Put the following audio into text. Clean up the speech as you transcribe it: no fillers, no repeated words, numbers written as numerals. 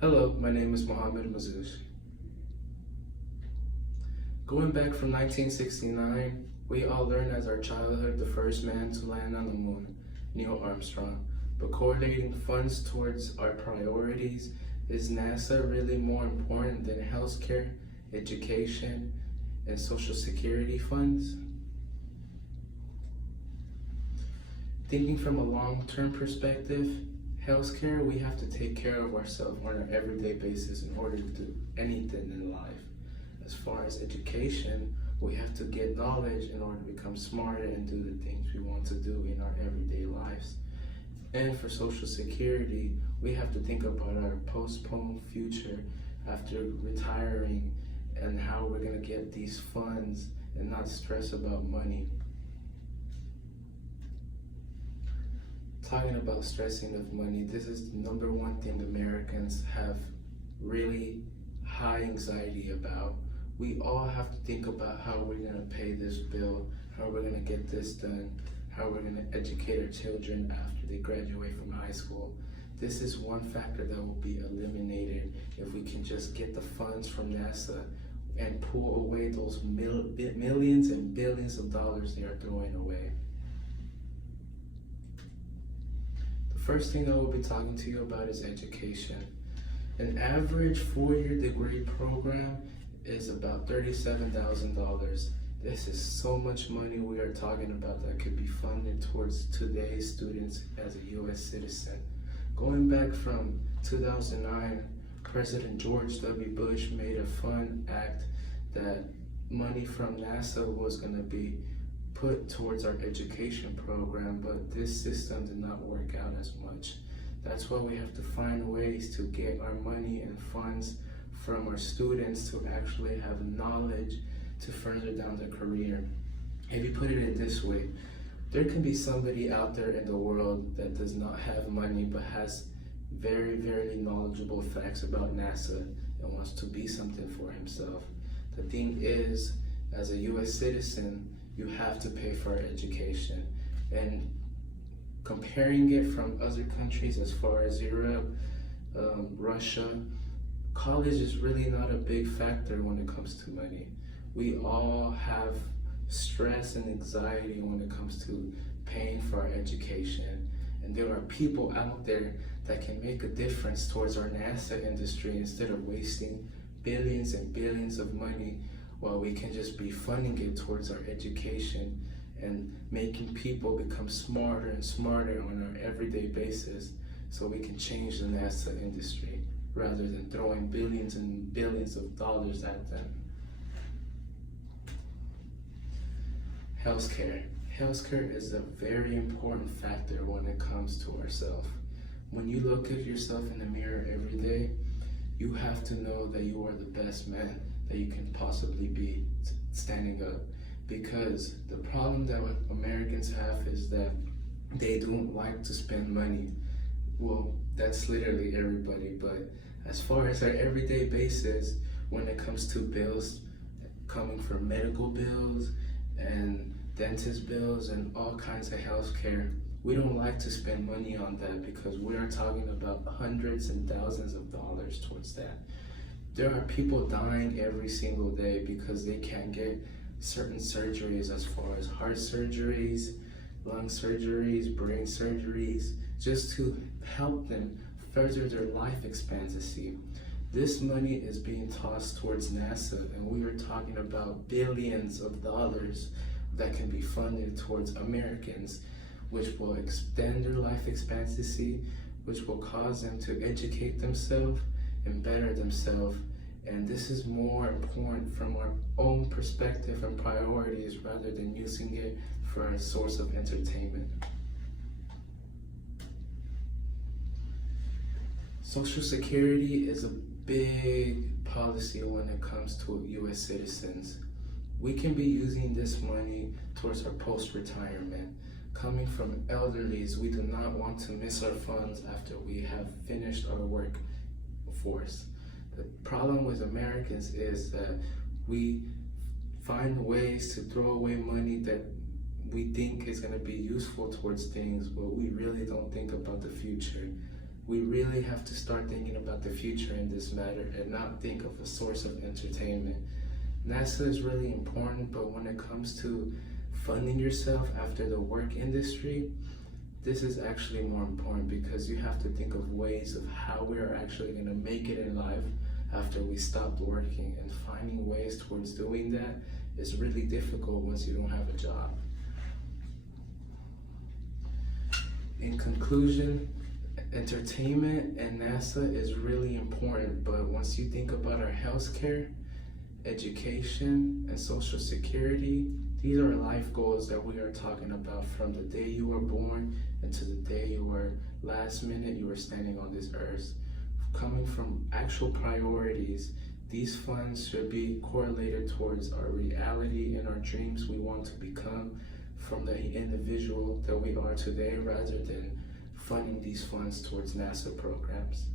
Hello, my name is Mohammed Mazoush. Going back from 1969, we all learned as our childhood the first man to land on the moon, Neil Armstrong. But correlating funds towards our priorities, is NASA really more important than healthcare, education, and social security funds? Thinking from a long-term perspective, healthcare, we have to take care of ourselves on an everyday basis in order to do anything in life. As far as education, we have to get knowledge in order to become smarter and do the things we want to do in our everyday lives. And for social security, we have to think about our postponed future after retiring and how we're going to get these funds and not stress about money. Talking about stressing of money, this is the number one thing Americans have really high anxiety about. We all have to think about how we're going to pay this bill, how we're going to get this done, how we're going to educate our children after they graduate from high school. This is one factor that will be eliminated if we can just get the funds from NASA and pull away those millions and billions of dollars they are throwing away. First thing I will be talking to you about is education. An average four-year degree program is about $37,000. This is so much money we are talking about that could be funded towards today's students as a U.S. citizen. Going back from 2009, President George W. Bush made a fund act that money from NASA was going to be put towards our education program, but this system did not work out as much. That's why we have to find ways to get our money and funds from our students to actually have knowledge to further down their career. If you put it in this way, there can be somebody out there in the world that does not have money but has very, very knowledgeable facts about NASA and wants to be something for himself. The thing is, as a U.S. citizen, you have to pay for education. And comparing it from other countries as far as Europe, Russia, college is really not a big factor when it comes to money. We all have stress and anxiety when it comes to paying for our education. And there are people out there that can make a difference towards our NASA industry instead of wasting billions and billions of money, while we can just be funding it towards our education and making people become smarter and smarter on an everyday basis so we can change the NASA industry rather than throwing billions and billions of dollars at them. Healthcare. Healthcare is a very important factor when it comes to ourselves. When you look at yourself in the mirror every day, you have to know that you are the best man that you can possibly be standing up. Because the problem that Americans have is that they don't like to spend money. Well, that's literally everybody, but as far as our everyday basis, when it comes to bills, coming from medical bills and dentist bills and all kinds of health care, we don't like to spend money on that because we are talking about hundreds and thousands of dollars towards that. There are people dying every single day because they can't get certain surgeries as far as heart surgeries, lung surgeries, brain surgeries, just to help them further their life expectancy. This money is being tossed towards NASA, and we are talking about billions of dollars that can be funded towards Americans, which will extend their life expectancy, which will cause them to educate themselves and better themselves. And this is more important from our own perspective and priorities rather than using it for a source of entertainment. Social Security is a big policy when it comes to U.S. citizens. We can be using this money towards our post-retirement. Coming from elderlies, we do not want to miss our funds after we have finished our workforce. The problem with Americans is that we find ways to throw away money that we think is going to be useful towards things, but we really don't think about the future. we really have to start thinking about the future in this matter and not think of a source of entertainment. NASA is really important, but when it comes to funding yourself after the work industry, this is actually more important, because you have to think of ways of how we are actually going to make it in life after we stopped working, and finding ways towards doing that is really difficult once you don't have a job. In conclusion, entertainment and NASA is really important, but once you think about our healthcare, education, and social security, these are life goals that we are talking about from the day you were born into the day you were last minute you were standing on this earth. Coming from actual priorities, these funds should be correlated towards our reality and our dreams we want to become from the individual that we are today, rather than funding these funds towards NASA programs.